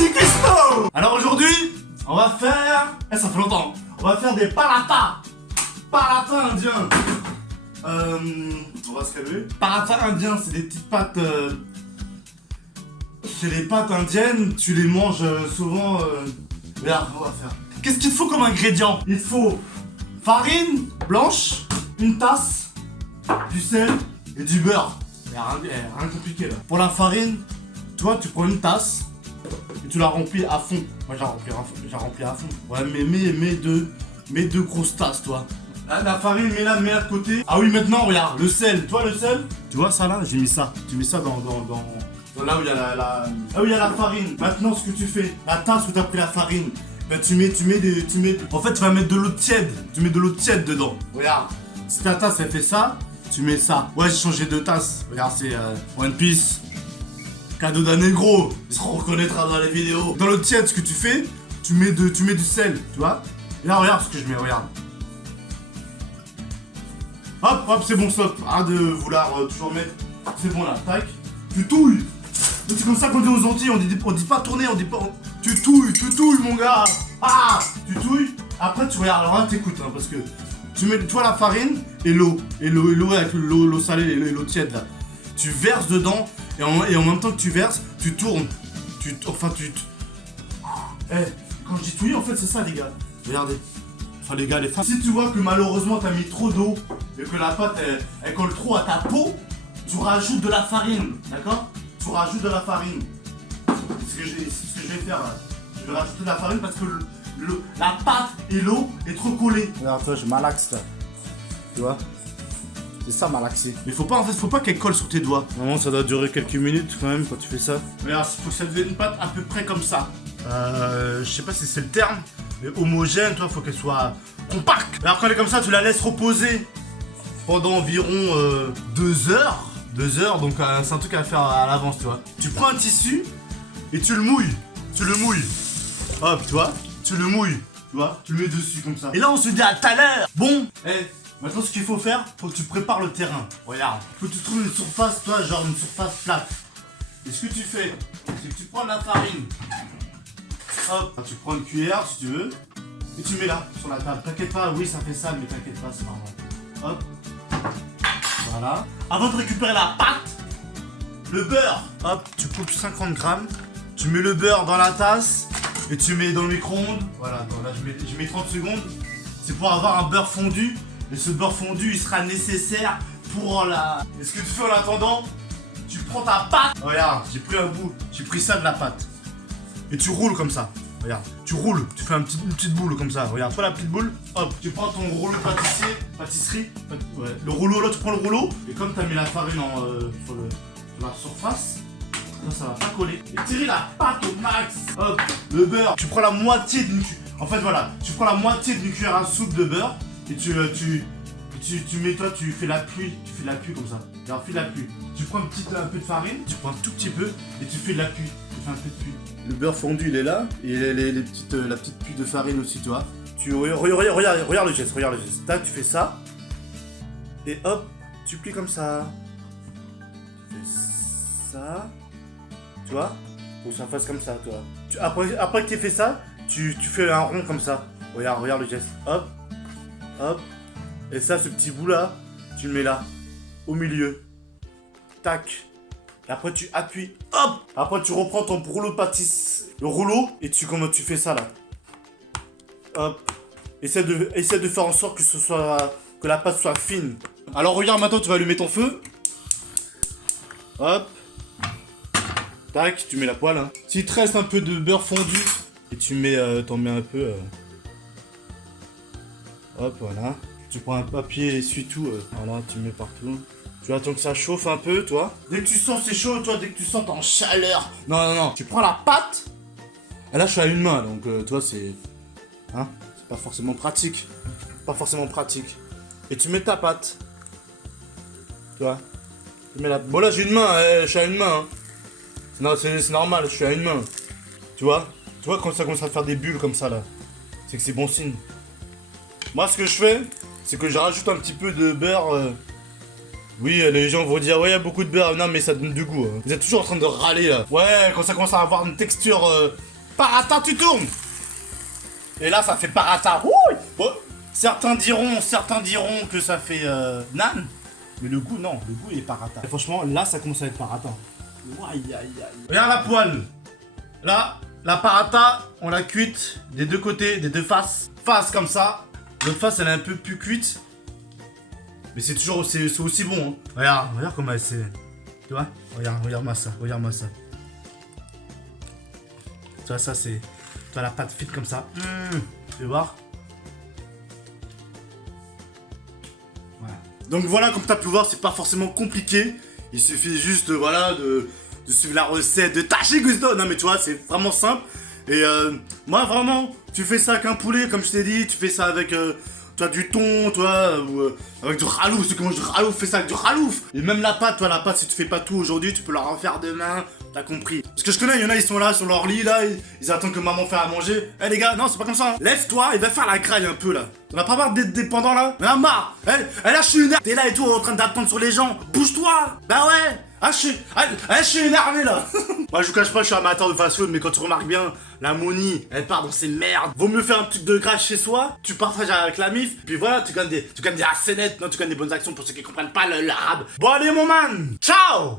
Chi Cristo. Alors aujourd'hui, on va faire... ça fait longtemps. On va faire des paratas. Paratas indiens. On va se calmer. Paratas indiens, c'est des petites pâtes... C'est les pâtes indiennes, tu les manges souvent... Regarde, on va faire... Qu'est-ce qu'il faut comme ingrédient? Il faut farine blanche, une tasse, du sel et du beurre. Rien de compliqué là. Pour la farine, toi tu prends une tasse et tu la remplis à fond. Moi j'ai rempli à fond. Ouais, mais mets deux grosses tasses, toi. La farine, mets-la de côté. Ah oui, maintenant regarde, le sel. Toi le sel, tu vois ça là, j'ai mis ça. Tu mets ça dans là où il y a là où il y a la farine. Maintenant ce que tu fais, la tasse où tu as pris la farine, ben tu mets en fait tu vas mettre de l'eau tiède. Tu mets de l'eau tiède dedans. Regarde, si ta tasse elle fait ça, tu mets ça. Ouais, j'ai changé de tasse. Regarde, c'est One Piece. Cadeau d'un négro. Il se reconnaîtra dans les vidéos. Dans l'eau tiède, ce que tu fais, tu mets du sel, tu vois. Et là, regarde ce que je mets, regarde. Hop, c'est bon, stop. Arrête de vouloir toujours mettre. C'est bon là, tac. Tu touilles. C'est comme ça qu'on dit aux Antilles, on dit pas tourner, on dit pas... Tu touilles mon gars. Ah, tu touilles. Après tu regardes, alors là t'écoutes parce que tu mets, tu vois la farine et l'eau avec l'eau salée et l'eau tiède là. Tu verses dedans et en même temps que tu verses, tu tournes. Quand je dis touiller en fait c'est ça les gars. Regardez. Enfin les gars, les femmes. Si tu vois que malheureusement t'as mis trop d'eau et que la pâte elle colle trop à ta peau, tu rajoutes de la farine, d'accord? Tu rajoutes de la farine. C'est ce que je vais faire là. Je vais rajouter de la farine parce que la pâte et l'eau est trop collée. Regarde toi, je malaxe là. Tu vois? C'est ça malaxer. Mais faut pas qu'elle colle sur tes doigts. Normalement ça doit durer quelques minutes quand même quand tu fais ça. Regarde, il faut que ça devienne une pâte à peu près comme ça. Je sais pas si c'est le terme, mais homogène, toi, faut qu'elle soit compacte. Alors quand elle est comme ça, tu la laisses reposer pendant environ 2 heures. 2 heures, donc c'est un truc à faire à l'avance, tu vois. Tu prends un tissu et tu le mouilles. Hop, tu vois, tu le mouilles, tu vois, tu le mets dessus comme ça. Et là, on se dit à tout à l'heure. Bon, maintenant, ce qu'il faut faire, faut que tu prépares le terrain. Regarde, faut que tu trouves une surface, toi, genre une surface plate. Et ce que tu fais, c'est que tu prends de la farine. Hop, tu prends une cuillère, si tu veux, et tu mets là, sur la table. T'inquiète pas, oui, ça fait ça, mais t'inquiète pas, c'est normal. Hop. Voilà. Avant de récupérer la pâte, le beurre. Hop, tu coupes 50 grammes. Tu mets le beurre dans la tasse et tu mets dans le micro-ondes. Voilà, là je mets 30 secondes. C'est pour avoir un beurre fondu. Et ce beurre fondu, il sera nécessaire pour la... Et ce que tu fais en attendant, tu prends ta pâte. Regarde, j'ai pris un bout. J'ai pris ça de la pâte. Et tu roules comme ça. Regarde, tu roules, tu fais une petite boule comme ça. Regarde, toi la petite boule, hop, tu prends ton rouleau de pâtisserie. Ouais, le rouleau, là tu prends le rouleau. Et comme tu as mis la farine sur la surface, ça va pas coller. Et tirer la pâte au max. Hop, le beurre. Tu prends la moitié d'une cuillère. En fait voilà, tu prends la moitié d'une cuillère à soupe de beurre et tu mets, toi tu fais la pluie. Tu fais de la pluie comme ça. Regarde, fais de la pluie. Tu prends un peu de farine, tu prends un tout petit peu et tu fais de la pluie. Tu fais un peu de pluie. Le beurre fondu il est là et la petite pluie de farine aussi, tu vois. Regarde le geste, Tac, tu fais ça. Et hop, tu plies comme ça. Tu fais ça. Tu vois, pour que ça fasse comme ça, tu vois. Après que tu aies fait ça, tu fais un rond comme ça. Regarde le geste. Hop, hop. Et ça, ce petit bout là, tu le mets là, au milieu. Tac. Et après tu appuies. Hop. Après tu reprends ton rouleau de pâtisse, le rouleau, et tu fais ça là. Hop. Essaie de faire en sorte que la pâte soit fine. Alors regarde, maintenant tu vas allumer ton feu. Hop. Tac, tu mets la poêle. Hein. S'il te reste un peu de beurre fondu, et tu t'en mets un peu. Hop, voilà. Tu prends un papier essuie-tout. Voilà, tu mets partout. Tu attends que ça chauffe un peu, toi. Dès que tu sens c'est chaud, toi, dès que tu sens t'es en chaleur. Non. Tu prends la pâte. Et là, je suis à une main, donc toi, c'est. Hein? C'est pas forcément pratique. Et tu mets ta pâte. Tu vois? Tu mets la... Bon, là, j'ai une main, je suis à une main. Hein. Non, c'est normal, je suis à une main. Tu vois, quand ça commence à faire des bulles comme ça là, c'est que c'est bon signe. Moi ce que je fais, c'est que je rajoute un petit peu de beurre Oui, les gens vont dire, ouais, il y a beaucoup de beurre. Non, mais ça donne du goût. Hein. Vous êtes toujours en train de râler, là. Ouais, quand ça commence à avoir une texture parata, tu tournes. Et là, ça fait parata. Ouh bon, certains diront que ça fait nan. Mais le goût, non. Le goût, il est parata. Et franchement, là, ça commence à être parata. Aïe, aïe, aïe. Regarde la poêle. Là, la parata, on l'a cuite des deux côtés, des deux faces. Face comme ça. L'autre face, elle est un peu plus cuite. Mais c'est toujours c'est aussi bon. Hein. Regarde comment elle s'est. Tu vois? Regarde-moi ça. Regarde-moi ça. Tu vois, ça, c'est. Tu vois la pâte fine comme ça. Tu veux voir? Voilà. Donc voilà, comme tu as pu voir, c'est pas forcément compliqué. Il suffit juste voilà, de suivre la recette de Tachi Gusto. Non mais tu vois, c'est vraiment simple. Et moi vraiment, tu fais ça avec un poulet, comme je t'ai dit, tu fais ça avec du thon, toi, ou avec du ralouf, si tu manges du ralouf, fais ça avec du ralouf. Et même la pâte, toi, la pâte, si tu fais pas tout aujourd'hui, tu peux la refaire demain, t'as compris. Parce que je connais, il y en a, ils sont là, sur leur lit, là, ils attendent que maman fasse à manger. Eh les gars, non, c'est pas comme ça, hein. Lève-toi et va faire la graille un peu, là. On va pas avoir d'être dépendant, là. On a marre. Eh, là, je suis énervé. T'es là et tout, en train d'attendre sur les gens. Bouge-toi. Bah ouais. Je suis énervé là. Moi je vous cache pas, je suis amateur de fast food, mais quand tu remarques bien, la Moni, elle part dans ces merdes. Vaut mieux faire un truc de grâce chez soi, tu partages avec la mif, puis voilà, tu gagnes des assénettes, non, tu gagnes des bonnes actions pour ceux qui comprennent pas l'arabe. Bon allez mon man, ciao.